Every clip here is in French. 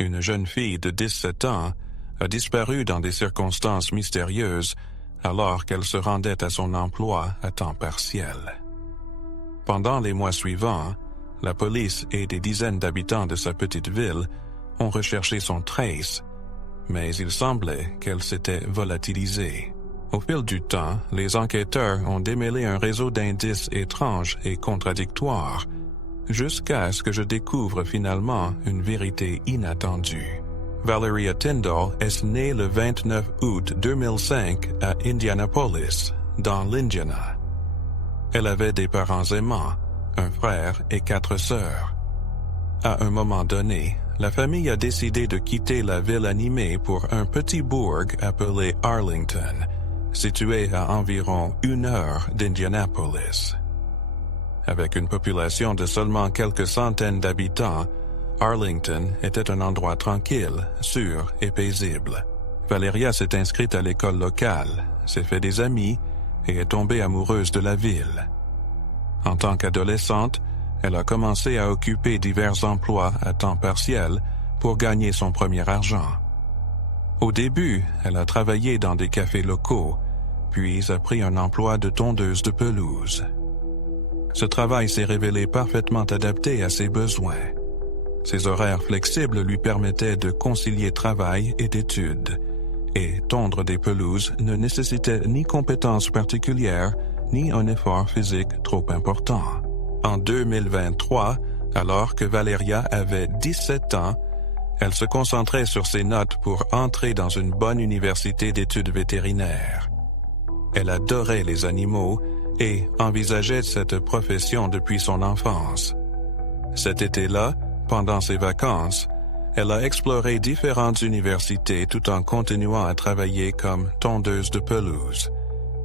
Une jeune fille de 17 ans a disparu dans des circonstances mystérieuses alors qu'elle se rendait à son emploi à temps partiel. Pendant les mois suivants, la police et des dizaines d'habitants de sa petite ville ont recherché son trace, mais il semblait qu'elle s'était volatilisée. Au fil du temps, les enquêteurs ont démêlé un réseau d'indices étranges et contradictoires, jusqu'à ce que je découvre finalement une vérité inattendue. Valeria Tyndall est née le 29 août 2005 à Indianapolis, dans l'Indiana. Elle avait des parents aimants, un frère et 4 sœurs. À un moment donné, la famille a décidé de quitter la ville animée pour un petit bourg appelé Arlington, situé à environ 1 heure d'Indianapolis. Avec une population de seulement quelques centaines d'habitants, Arlington était un endroit tranquille, sûr et paisible. Valeria s'est inscrite à l'école locale, s'est fait des amis et est tombée amoureuse de la ville. En tant qu'adolescente, elle a commencé à occuper divers emplois à temps partiel pour gagner son premier argent. Au début, elle a travaillé dans des cafés locaux, puis a pris un emploi de tondeuse de pelouse. Ce travail s'est révélé parfaitement adapté à ses besoins. Ses horaires flexibles lui permettaient de concilier travail et études, et tondre des pelouses ne nécessitait ni compétences particulières, ni un effort physique trop important. En 2023, alors que Valeria avait 17 ans, elle se concentrait sur ses notes pour entrer dans une bonne université d'études vétérinaires. Elle adorait les animaux et envisageait cette profession depuis son enfance. Cet été-là, pendant ses vacances, elle a exploré différentes universités tout en continuant à travailler comme tondeuse de pelouse,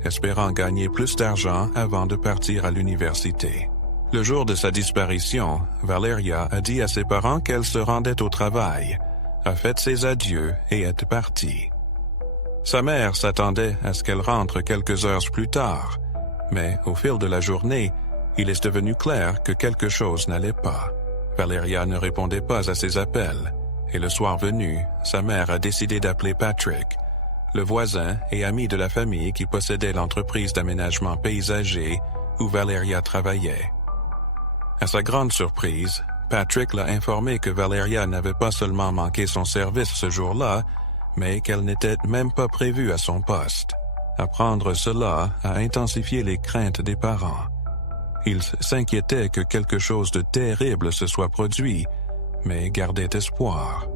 espérant gagner plus d'argent avant de partir à l'université. Le jour de sa disparition, Valeria a dit à ses parents qu'elle se rendait au travail, a fait ses adieux et est partie. Sa mère s'attendait à ce qu'elle rentre quelques heures plus tard, mais au fil de la journée, il est devenu clair que quelque chose n'allait pas. Valeria ne répondait pas à ses appels, et le soir venu, sa mère a décidé d'appeler Patrick, le voisin et ami de la famille qui possédait l'entreprise d'aménagement paysager où Valeria travaillait. À sa grande surprise, Patrick l'a informé que Valeria n'avait pas seulement manqué son service ce jour-là, mais qu'elle n'était même pas prévue à son poste. Apprendre cela a intensifié les craintes des parents. Ils s'inquiétaient que quelque chose de terrible se soit produit, mais gardaient espoir.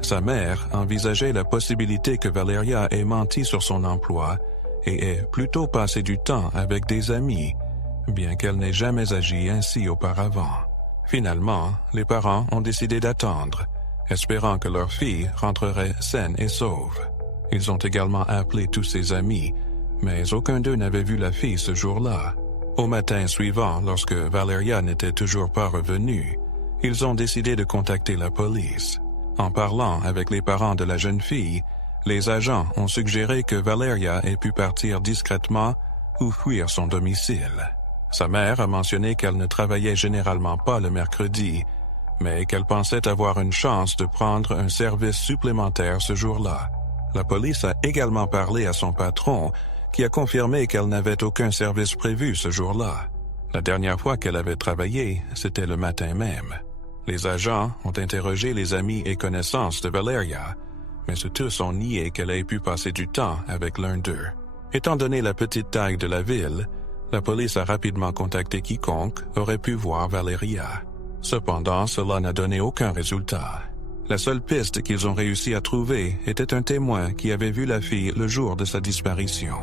Sa mère envisageait la possibilité que Valeria ait menti sur son emploi et ait plutôt passé du temps avec des amis, bien qu'elle n'ait jamais agi ainsi auparavant. Finalement, les parents ont décidé d'attendre, espérant que leur fille rentrerait saine et sauve. Ils ont également appelé tous ses amis, mais aucun d'eux n'avait vu la fille ce jour-là. Au matin suivant, lorsque Valeria n'était toujours pas revenue, ils ont décidé de contacter la police. En parlant avec les parents de la jeune fille, les agents ont suggéré que Valeria ait pu partir discrètement ou fuir son domicile. Sa mère a mentionné qu'elle ne travaillait généralement pas le mercredi, mais qu'elle pensait avoir une chance de prendre un service supplémentaire ce jour-là. La police a également parlé à son patron, qui a confirmé qu'elle n'avait aucun service prévu ce jour-là. La dernière fois qu'elle avait travaillé, c'était le matin même. Les agents ont interrogé les amis et connaissances de Valeria, mais tous ont nié qu'elle ait pu passer du temps avec l'un d'eux. Étant donné la petite taille de la ville, la police a rapidement contacté quiconque aurait pu voir Valeria. Cependant, cela n'a donné aucun résultat. La seule piste qu'ils ont réussi à trouver était un témoin qui avait vu la fille le jour de sa disparition.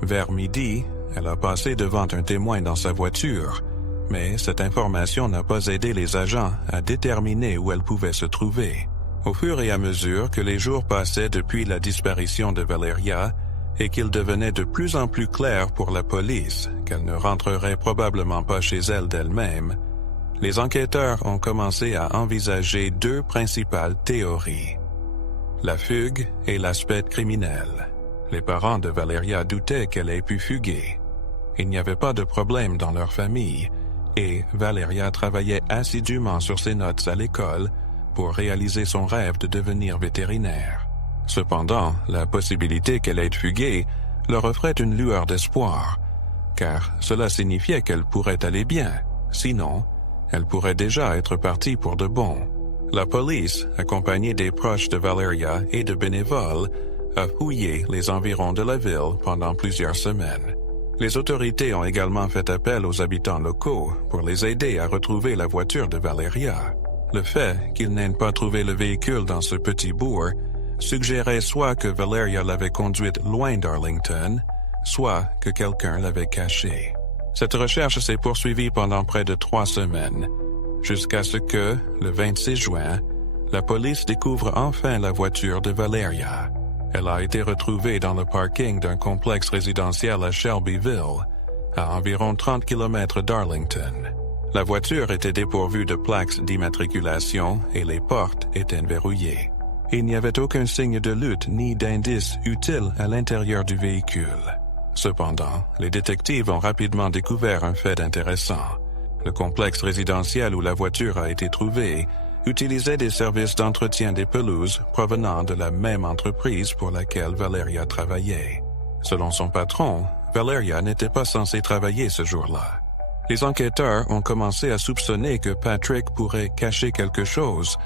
Vers midi, elle a passé devant un témoin dans sa voiture, mais cette information n'a pas aidé les agents à déterminer où elle pouvait se trouver. Au fur et à mesure que les jours passaient depuis la disparition de Valeria et qu'il devenait de plus en plus clair pour la police qu'elle ne rentrerait probablement pas chez elle d'elle-même, les enquêteurs ont commencé à envisager 2 principales théories: la fugue et l'aspect criminel. Les parents de Valeria doutaient qu'elle ait pu fuguer. Il n'y avait pas de problème dans leur famille, et Valeria travaillait assidûment sur ses notes à l'école pour réaliser son rêve de devenir vétérinaire. Cependant, la possibilité qu'elle ait fugué leur offrait une lueur d'espoir, car cela signifiait qu'elle pourrait aller bien. Sinon, elle pourrait déjà être partie pour de bon. La police, accompagnée des proches de Valeria et de bénévoles, a fouillé les environs de la ville pendant plusieurs semaines. Les autorités ont également fait appel aux habitants locaux pour les aider à retrouver la voiture de Valeria. Le fait qu'ils n'aient pas trouvé le véhicule dans ce petit bourg suggérait soit que Valeria l'avait conduite loin d'Arlington, soit que quelqu'un l'avait cachée. Cette recherche s'est poursuivie pendant près de 3 semaines, jusqu'à ce que, le 26 juin, la police découvre enfin la voiture de Valeria. Elle a été retrouvée dans le parking d'un complexe résidentiel à Shelbyville, à environ 30 km d'Arlington. La voiture était dépourvue de plaques d'immatriculation et les portes étaient verrouillées. Il n'y avait aucun signe de lutte ni d'indice utile à l'intérieur du véhicule. Cependant, les détectives ont rapidement découvert un fait intéressant. Le complexe résidentiel où la voiture a été trouvée utilisait des services d'entretien des pelouses provenant de la même entreprise pour laquelle Valeria travaillait. Selon son patron, Valeria n'était pas censée travailler ce jour-là. Les enquêteurs ont commencé à soupçonner que Patrick pourrait cacher quelque chose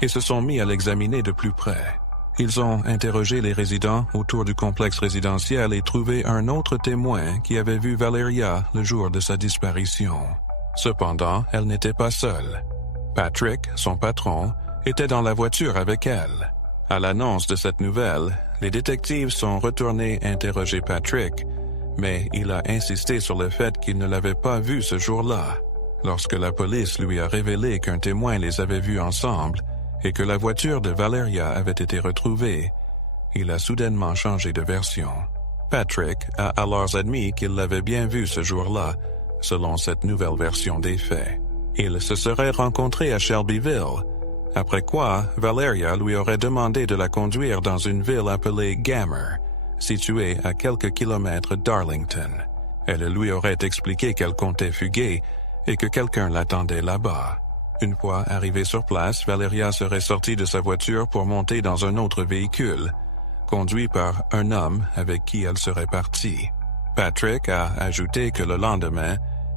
et se sont mis à l'examiner de plus près. Ils ont interrogé les résidents autour du complexe résidentiel et trouvé un autre témoin qui avait vu Valeria le jour de sa disparition. Cependant, elle n'était pas seule. Patrick, son patron, était dans la voiture avec elle. À l'annonce de cette nouvelle, les détectives sont retournés interroger Patrick, mais il a insisté sur le fait qu'il ne l'avait pas vu ce jour-là. Lorsque la police lui a révélé qu'un témoin les avait vus ensemble et que la voiture de Valeria avait été retrouvée, il a soudainement changé de version. Patrick a alors admis qu'il l'avait bien vu ce jour-là, selon cette nouvelle version des faits. Ils se seraient rencontrés à Shelbyville, après quoi Valeria lui aurait demandé de la conduire dans une ville appelée Gammer, située à quelques kilomètres d'Arlington. Elle lui aurait expliqué qu'elle comptait fuguer et que quelqu'un l'attendait là-bas. Une fois arrivée sur place, Valeria serait sortie de sa voiture pour monter dans un autre véhicule, conduit par un homme avec qui elle serait partie. Patrick a ajouté que le lendemain,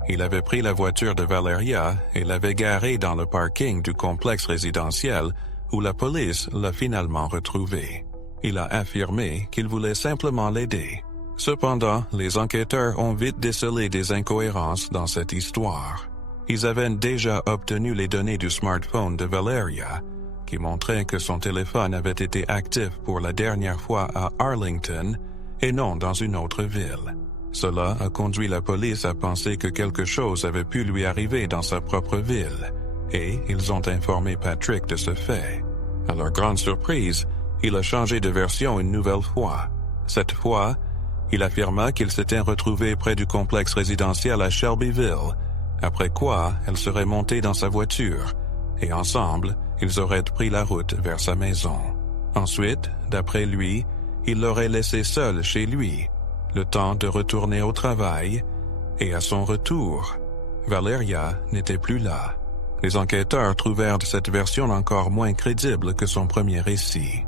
il avait pris la voiture de Valeria et l'avait garée dans le parking du complexe résidentiel où la police l'a finalement retrouvée. Il a affirmé qu'il voulait simplement l'aider. Cependant, les enquêteurs ont vite décelé des incohérences dans cette histoire. Ils avaient déjà obtenu les données du smartphone de Valeria, qui montraient que son téléphone avait été actif pour la dernière fois à Arlington et non dans une autre ville. Cela a conduit la police à penser que quelque chose avait pu lui arriver dans sa propre ville, et ils ont informé Patrick de ce fait. À leur grande surprise, il a changé de version une nouvelle fois. Cette fois, il affirma qu'il s'était retrouvé près du complexe résidentiel à Shelbyville, après quoi elle serait montée dans sa voiture, et ensemble, ils auraient pris la route vers sa maison. Ensuite, d'après lui, il l'aurait laissée seule chez lui, le temps de retourner au travail, et à son retour, Valeria n'était plus là. Les enquêteurs trouvèrent cette version encore moins crédible que son premier récit.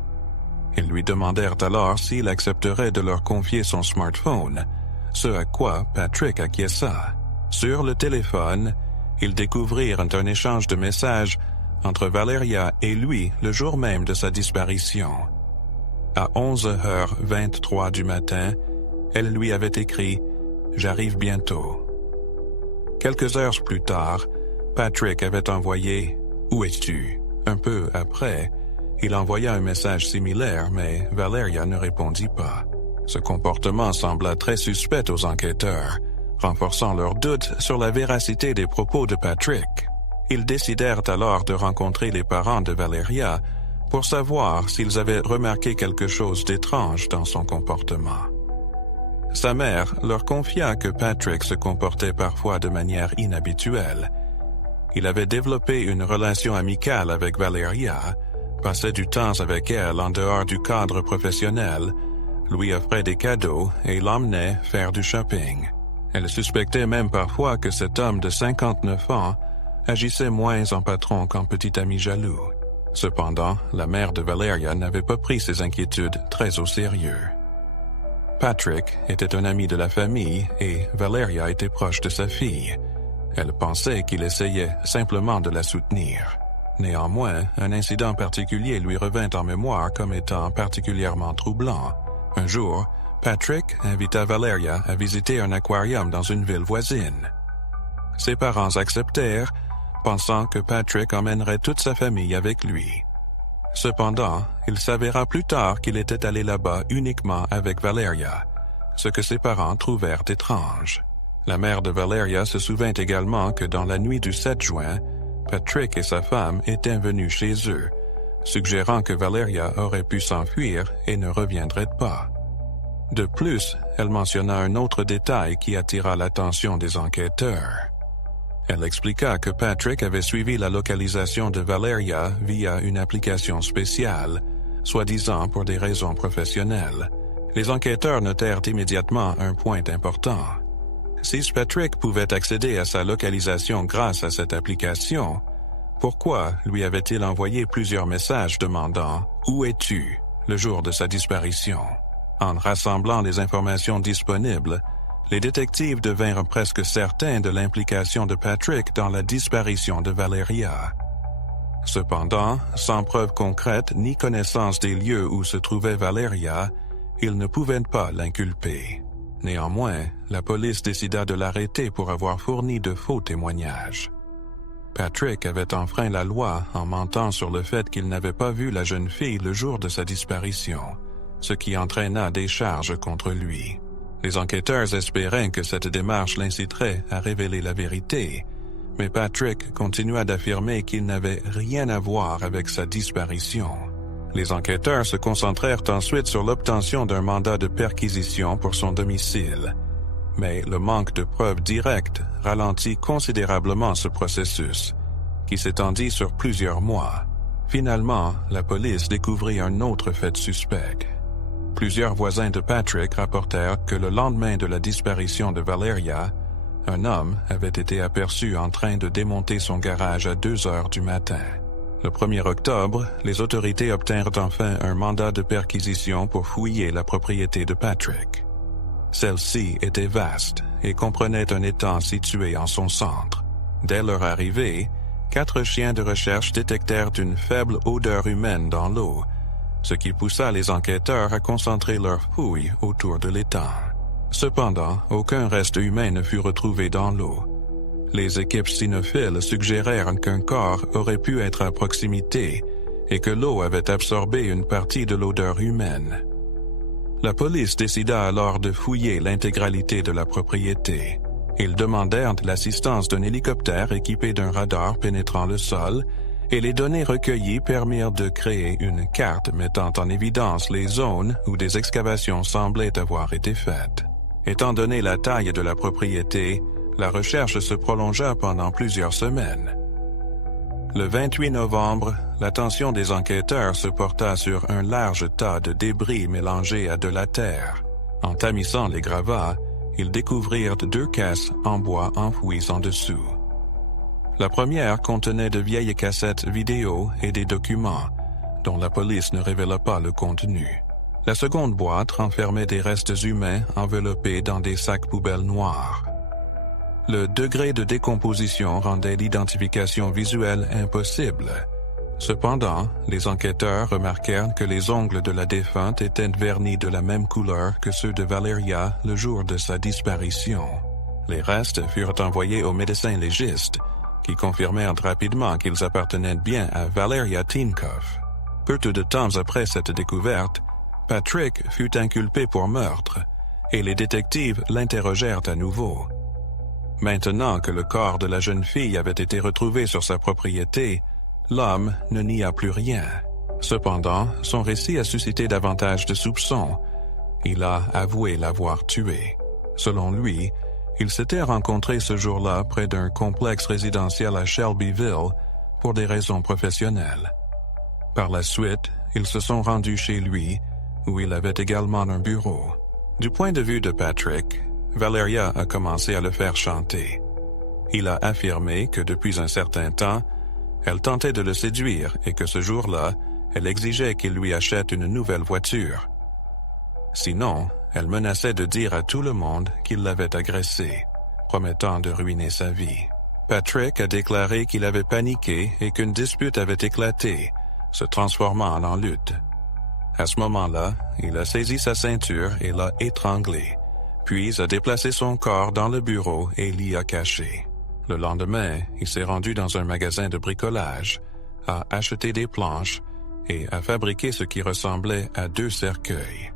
Ils lui demandèrent alors s'il accepterait de leur confier son smartphone, ce à quoi Patrick acquiesça. Sur le téléphone, ils découvrirent un échange de messages entre Valeria et lui le jour même de sa disparition. À 11h23 du matin, elle lui avait écrit « J'arrive bientôt ». Quelques heures plus tard, Patrick avait envoyé « Où es-tu » Un peu après, il envoya un message similaire, mais Valeria ne répondit pas. Ce comportement sembla très suspect aux enquêteurs, renforçant leurs doutes sur la véracité des propos de Patrick. Ils décidèrent alors de rencontrer les parents de Valeria pour savoir s'ils avaient remarqué quelque chose d'étrange dans son comportement. Sa mère leur confia que Patrick se comportait parfois de manière inhabituelle. Il avait développé une relation amicale avec Valeria, passait du temps avec elle en dehors du cadre professionnel, lui offrait des cadeaux et l'emmenait faire du shopping. Elle suspectait même parfois que cet homme de 59 ans agissait moins en patron qu'en petit ami jaloux. Cependant, la mère de Valeria n'avait pas pris ses inquiétudes très au sérieux. Patrick était un ami de la famille et Valeria était proche de sa fille. Elle pensait qu'il essayait simplement de la soutenir. Néanmoins, un incident particulier lui revint en mémoire comme étant particulièrement troublant. Un jour, Patrick invita Valeria à visiter un aquarium dans une ville voisine. Ses parents acceptèrent, pensant que Patrick emmènerait toute sa famille avec lui. Cependant, il s'avéra plus tard qu'il était allé là-bas uniquement avec Valeria, ce que ses parents trouvèrent étrange. La mère de Valeria se souvint également que dans la nuit du 7 juin, Patrick et sa femme étaient venus chez eux, suggérant que Valeria aurait pu s'enfuir et ne reviendrait pas. De plus, elle mentionna un autre détail qui attira l'attention des enquêteurs. Elle expliqua que Patrick avait suivi la localisation de Valeria via une application spéciale, soi-disant pour des raisons professionnelles. Les enquêteurs notèrent immédiatement un point important. Si Patrick pouvait accéder à sa localisation grâce à cette application, pourquoi lui avait-il envoyé plusieurs messages demandant « Où es-tu » le jour de sa disparition? En rassemblant les informations disponibles, les détectives devinrent presque certains de l'implication de Patrick dans la disparition de Valeria. Cependant, sans preuve concrète ni connaissance des lieux où se trouvait Valeria, ils ne pouvaient pas l'inculper. Néanmoins, la police décida de l'arrêter pour avoir fourni de faux témoignages. Patrick avait enfreint la loi en mentant sur le fait qu'il n'avait pas vu la jeune fille le jour de sa disparition, ce qui entraîna des charges contre lui. Les enquêteurs espéraient que cette démarche l'inciterait à révéler la vérité, mais Patrick continua d'affirmer qu'il n'avait rien à voir avec sa disparition. Les enquêteurs se concentrèrent ensuite sur l'obtention d'un mandat de perquisition pour son domicile, mais le manque de preuves directes ralentit considérablement ce processus, qui s'étendit sur plusieurs mois. Finalement, la police découvrit un autre fait suspect. Plusieurs voisins de Patrick rapportèrent que le lendemain de la disparition de Valeria, un homme avait été aperçu en train de démonter son garage à 2 heures du matin. Le 1er octobre, les autorités obtinrent enfin un mandat de perquisition pour fouiller la propriété de Patrick. Celle-ci était vaste et comprenait un étang situé en son centre. Dès leur arrivée, 4 chiens de recherche détectèrent une faible odeur humaine dans l'eau, ce qui poussa les enquêteurs à concentrer leurs fouilles autour de l'étang. Cependant, aucun reste humain ne fut retrouvé dans l'eau. Les équipes cynophiles suggérèrent qu'un corps aurait pu être à proximité et que l'eau avait absorbé une partie de l'odeur humaine. La police décida alors de fouiller l'intégralité de la propriété. Ils demandèrent l'assistance d'un hélicoptère équipé d'un radar pénétrant le sol, et les données recueillies permirent de créer une carte mettant en évidence les zones où des excavations semblaient avoir été faites. Étant donné la taille de la propriété, la recherche se prolongea pendant plusieurs semaines. Le 28 novembre, l'attention des enquêteurs se porta sur un large tas de débris mélangés à de la terre. En tamissant les gravats, ils découvrirent 2 caisses en bois enfouies en dessous. La première contenait de vieilles cassettes vidéo et des documents, dont la police ne révéla pas le contenu. La seconde boîte renfermait des restes humains enveloppés dans des sacs poubelles noirs. Le degré de décomposition rendait l'identification visuelle impossible. Cependant, les enquêteurs remarquèrent que les ongles de la défunte étaient vernis de la même couleur que ceux de Valeria le jour de sa disparition. Les restes furent envoyés aux médecins légistes, qui confirmèrent rapidement qu'ils appartenaient bien à Valeria Tinkoff. Peu de temps après cette découverte, Patrick fut inculpé pour meurtre, et les détectives l'interrogèrent à nouveau. Maintenant que le corps de la jeune fille avait été retrouvé sur sa propriété, l'homme ne nia plus rien. Cependant, son récit a suscité davantage de soupçons. Il a avoué l'avoir tué. Selon lui, il s'était rencontré ce jour-là près d'un complexe résidentiel à Shelbyville pour des raisons professionnelles. Par la suite, ils se sont rendus chez lui, où il avait également un bureau. Du point de vue de Patrick, Valeria a commencé à le faire chanter. Il a affirmé que depuis un certain temps, Elle tentait de le séduire et que ce jour-là, elle exigeait qu'il lui achète une nouvelle voiture. Sinon, elle menaçait de dire à tout le monde qu'il l'avait agressée, promettant de ruiner sa vie. Patrick a déclaré qu'il avait paniqué et qu'une dispute avait éclaté, se transformant en lutte. À ce moment-là, il a saisi sa ceinture et l'a étranglée, puis a déplacé son corps dans le bureau et l'y a caché. Le lendemain, il s'est rendu dans un magasin de bricolage, a acheté des planches et a fabriqué ce qui ressemblait à 2 cercueils.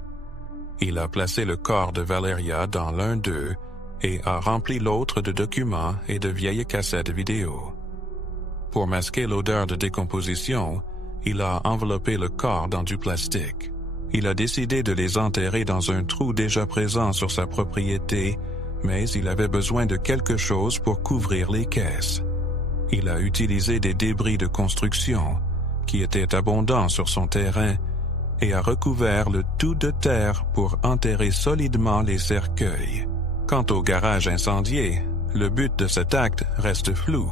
Il a placé le corps de Valeria dans l'un d'eux et a rempli l'autre de documents et de vieilles cassettes vidéo. Pour masquer l'odeur de décomposition, il a enveloppé le corps dans du plastique. Il a décidé de les enterrer dans un trou déjà présent sur sa propriété, mais il avait besoin de quelque chose pour couvrir les caisses. Il a utilisé des débris de construction, qui étaient abondants sur son terrain, et a recouvert le tout de terre pour enterrer solidement les cercueils. Quant au garage incendié, le but de cet acte reste flou.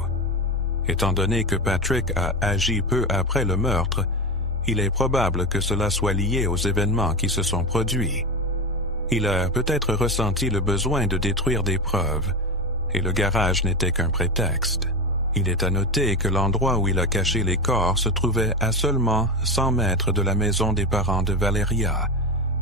Étant donné que Patrick a agi peu après le meurtre, il est probable que cela soit lié aux événements qui se sont produits. Il a peut-être ressenti le besoin de détruire des preuves, et le garage n'était qu'un prétexte. Il est à noter que l'endroit où il a caché les corps se trouvait à seulement 100 mètres de la maison des parents de Valeria,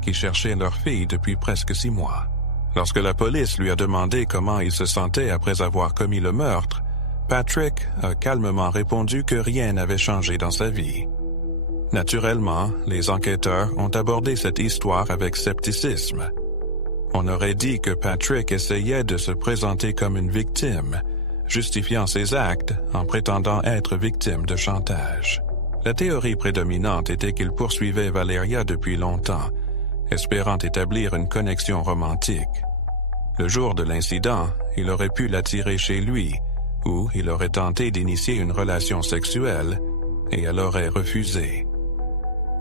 qui cherchaient leur fille depuis presque 6 mois. Lorsque la police lui a demandé comment il se sentait après avoir commis le meurtre, Patrick a calmement répondu que rien n'avait changé dans sa vie. Naturellement, les enquêteurs ont abordé cette histoire avec scepticisme. On aurait dit que Patrick essayait de se présenter comme une victime, justifiant ses actes en prétendant être victime de chantage. La théorie prédominante était qu'il poursuivait Valeria depuis longtemps, espérant établir une connexion romantique. Le jour de l'incident, il aurait pu l'attirer chez lui, où il aurait tenté d'initier une relation sexuelle, et elle aurait refusé.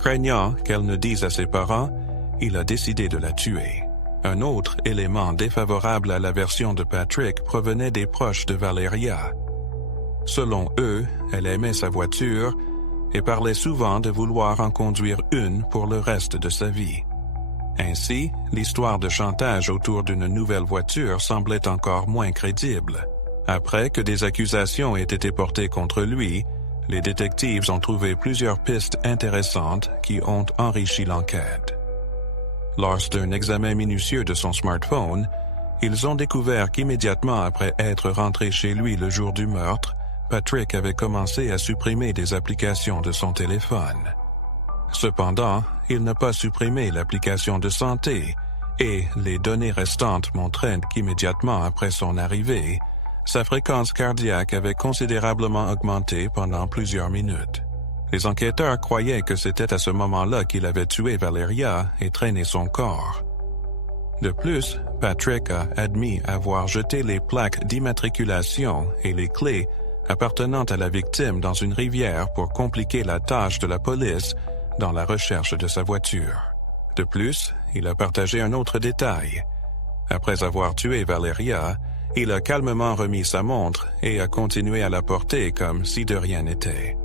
Craignant qu'elle ne dise à ses parents, il a décidé de la tuer. Un autre élément défavorable à la version de Patrick provenait des proches de Valeria. Selon eux, elle aimait sa voiture et parlait souvent de vouloir en conduire une pour le reste de sa vie. Ainsi, l'histoire de chantage autour d'une nouvelle voiture semblait encore moins crédible. Après que des accusations aient été portées contre lui, les détectives ont trouvé plusieurs pistes intéressantes qui ont enrichi l'enquête. Lors d'un examen minutieux de son smartphone, ils ont découvert qu'immédiatement après être rentré chez lui le jour du meurtre, Patrick avait commencé à supprimer des applications de son téléphone. Cependant, il n'a pas supprimé l'application de santé et les données restantes montraient qu'immédiatement après son arrivée, sa fréquence cardiaque avait considérablement augmenté pendant plusieurs minutes. Les enquêteurs croyaient que c'était à ce moment-là qu'il avait tué Valeria et traîné son corps. De plus, Patrick a admis avoir jeté les plaques d'immatriculation et les clés appartenant à la victime dans une rivière pour compliquer la tâche de la police dans la recherche de sa voiture. De plus, il a partagé un autre détail. Après avoir tué Valeria, il a calmement remis sa montre et a continué à la porter comme si de rien n'était.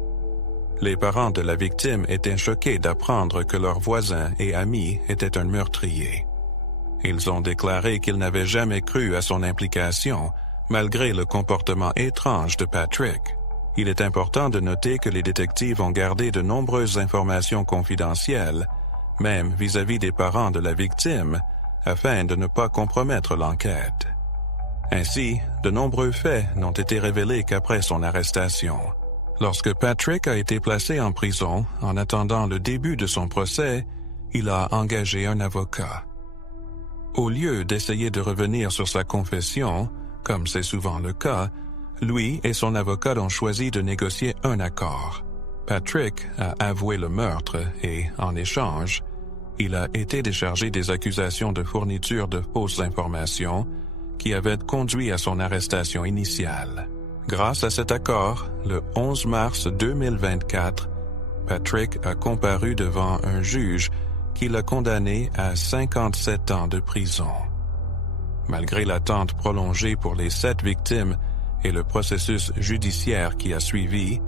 Les parents de la victime étaient choqués d'apprendre que leur voisin et ami était un meurtrier. Ils ont déclaré qu'ils n'avaient jamais cru à son implication, malgré le comportement étrange de Patrick. Il est important de noter que les détectives ont gardé de nombreuses informations confidentielles, même vis-à-vis des parents de la victime, afin de ne pas compromettre l'enquête. Ainsi, de nombreux faits n'ont été révélés qu'après son arrestation. Lorsque Patrick a été placé en prison, en attendant le début de son procès, il a engagé un avocat. Au lieu d'essayer de revenir sur sa confession, comme c'est souvent le cas, lui et son avocat ont choisi de négocier un accord. Patrick a avoué le meurtre et, en échange, il a été déchargé des accusations de fourniture de fausses informations qui avaient conduit à son arrestation initiale. Grâce à cet accord, le 11 mars 2024, Patrick a comparu devant un juge qui l'a condamné à 57 ans de prison. Malgré l'attente prolongée pour les 7 victimes et le processus judiciaire qui a suivi,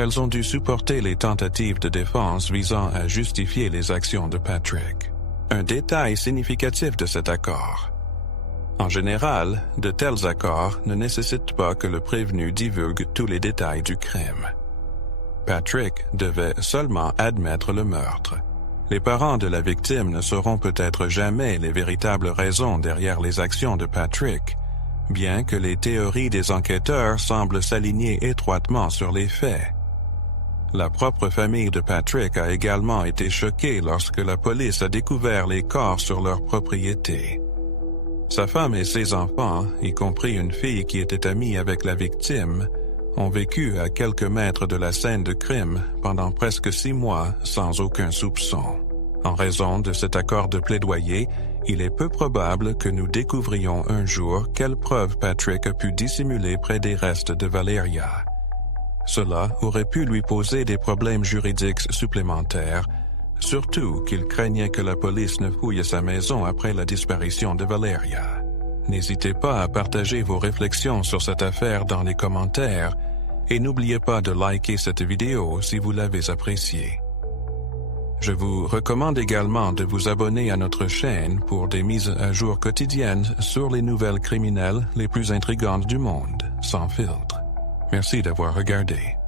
elles ont dû supporter les tentatives de défense visant à justifier les actions de Patrick. Un détail significatif de cet accord. En général, de tels accords ne nécessitent pas que le prévenu divulgue tous les détails du crime. Patrick devait seulement admettre le meurtre. Les parents de la victime ne sauront peut-être jamais les véritables raisons derrière les actions de Patrick, bien que les théories des enquêteurs semblent s'aligner étroitement sur les faits. La propre famille de Patrick a également été choquée lorsque la police a découvert les corps sur leur propriété. Sa femme et ses enfants, y compris une fille qui était amie avec la victime, ont vécu à quelques mètres de la scène de crime pendant presque 6 mois sans aucun soupçon. En raison de cet accord de plaidoyer, il est peu probable que nous découvrions un jour quelles preuves Patrick a pu dissimuler près des restes de Valeria. Cela aurait pu lui poser des problèmes juridiques supplémentaires, surtout qu'il craignait que la police ne fouille sa maison après la disparition de Valeria. N'hésitez pas à partager vos réflexions sur cette affaire dans les commentaires et n'oubliez pas de liker cette vidéo si vous l'avez appréciée. Je vous recommande également de vous abonner à notre chaîne pour des mises à jour quotidiennes sur les nouvelles criminelles les plus intrigantes du monde, sans filtre. Merci d'avoir regardé.